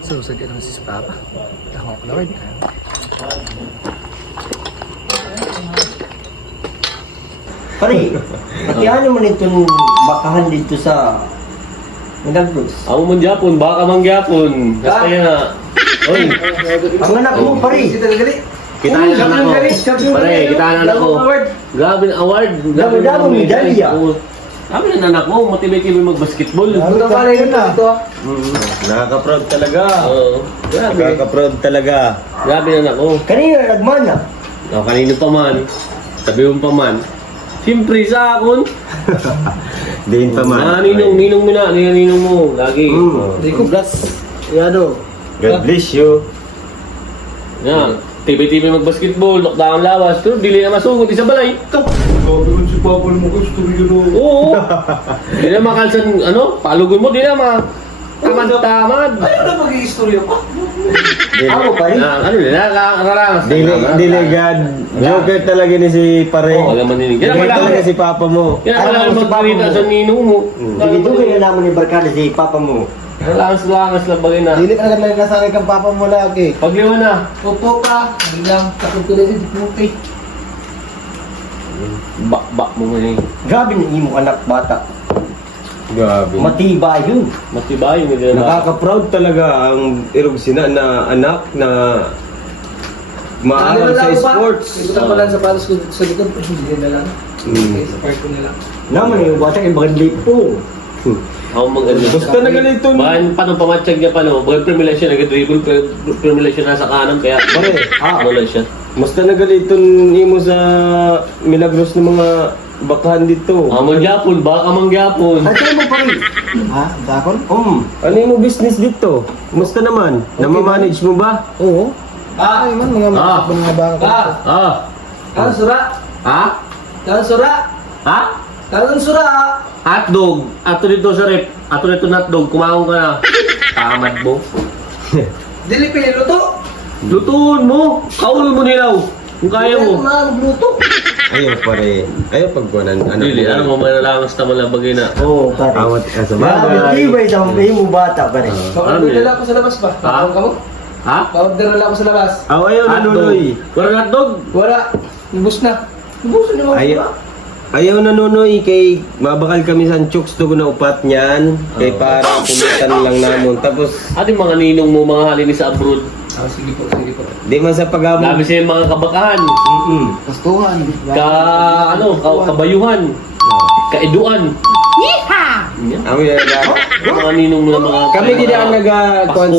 Susod lang si Papa. Tahong Lord. Pare, pati ano man itong bakahan dito sa Milagros. Amo man Japon, baka man Japon. Basta yan na. Oy, Ang anak mo, pare. kita na anak ko. Pare, kita na anak ko. Grabe na award. Dami-dami medalya. Sabi na anak mo, motivate mag-basketball. Nakaka-proud talaga. Oo. Grabe. Nakaka-proud talaga. Grabe na anak ko. Kanina nagmana. O, kanino pa man. Sabi mo pa man. Siyempre sa akon. Din pa man. Ninong mo na. Ninong mo. Lagi. Hindi ko bless. Yado. God bless you. Yan. TV mag-basketball. Lockdown lawas. Pero dili na masugod. Isa balay. Sabi ko si Papa mo ko, istorya no. Oo. Di na makalsan, palugon mo. Di na tamad. Ayaw na mag-i-istorya pa. Ako, pare. Ano nila? Nararangas. Diligad. Joker talaga ni si Pare. Oo, alam mo ninig. Joker talaga si Papa mo. Kaya Alam kailangan mo si magkarita Papa mo. sa ninong mo. Dito kaya naman ni Barkada si Papa mo. Langas lang bagay na. Dili ka na nasanay kang Papa mo lagi. Pagliwa na. Opo ka, bilang takot ko din puti. Bak mo nga eh. Grabe na imo anak bata. Grabe. Matibay yun. Matibay yung nila. Nakaka-proud talaga ang Irogsina na anak na maaral sa sports. Ikutan pa lang sa palos ko sa likod, pero hindi na lang. Okay, sa part ko na lang. Naman yung bata kay Bagandli po. Ako mag-ano. Basta na ganito. Bahan paano pamatsyag niya pa no? Bagay premila siya, nag-dribble, premila siya nasa kanan, kaya Pare, ano lang siya. basta na ganito imo sa Milagros ng mga bakahan dito. Amang Japon, baka mang Japon. Ano mo pare? Ha? Dakon? Ano yung business dito? Musta naman? Namamanage mo ba? Oo. Ay man, mga Ah. mga baka. Ah! Kanon sura! Ha? Kanon sura! Ha? Kanon sura! Hotdog! Ato dito sa rep. Ato dito na hotdog. Kumaon ka na. Tamad mo. Dili piniluto! Lutuin mo! Kaulon mo nilaw! Kung kaya mo. Magluto! Ayaw pare. Ayaw pagkuhanan. Anak Dili, ano mo, may nalangas na mga bagay na. Oo, pare. Awat ka sa Grabe, bagay. tibay sa imo bata pare. Pa-order na lang ako sa labas ba? Ha? Tawag ka mo? Ha? Pa-order na lang ako sa labas. Ayaw na Hotdog. nunoy. Walang hotdog? Wala. Lubos na. Lubos na naman. Ayaw. Ayaw na nunoy kay mabakal kami sa chokes to na upat niyan. Kay para pumitan lang namon. Tapos Ating mga ninong mo, mga halini sa abroad. Ah, sige po, sige po. di man sa Dami pagamo. siya mga kabakahan. Pastuhan. Kabayuhan. Kaiduan. Yeehaw! Ang Mga ninong mo na mga... kami di na naga